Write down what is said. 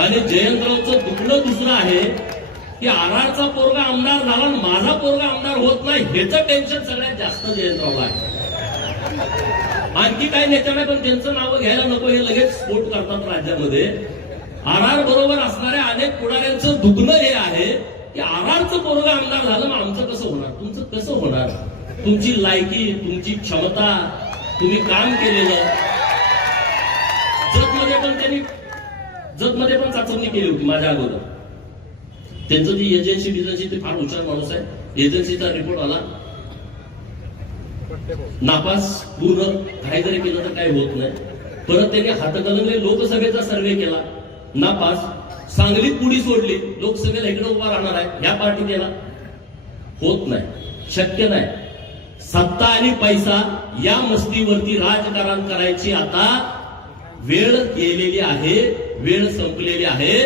आणि जयंतरावचं दुखणं दुसरं आहे की आरआरचा पोरगा आमदार झाला आणि माझा पोरगा आमदार होत नाही ह्याचं टेन्शन सगळ्यात जास्त जयंतरावला आहे. आणखी काही नेत्यांना पण त्यांचं नाव घ्यायला नको हे लगेच स्फोट करतात राज्यामध्ये. आरआर बरोबर असणाऱ्या अनेक पुढाऱ्यांचं दुखणं हे आहे की आरआरचं पोरगा आमदार झालं मग आमचं कसं होणार, तुमचं कसं होणार. तुमची लायकी, तुमची क्षमता, तुम्ही काम केलेलं. जतमध्ये पण चाचणी केली होती माझ्या अगोदर. त्यांचं जी एजन्सी ते फार हुशार माणूस आहे. एजन्सीचा रिपोर्ट आला नापास. पूर्ण काही जरी केलं तर काही होत नाही. परत त्यांनी हातकणंगले लोकसभेचा सर्वे केला, नापास. सांगलीत पुढी सोडली, लोकसभेला इकडे उभा राहणार आहे, ह्या पार्टी केला, होत नाही, शक्य नाही. सत्ता आणि पैसा या मस्तीवरती राजकारण करायची आता वेळ गेलेली आहे, वेळ संपलेली आहे.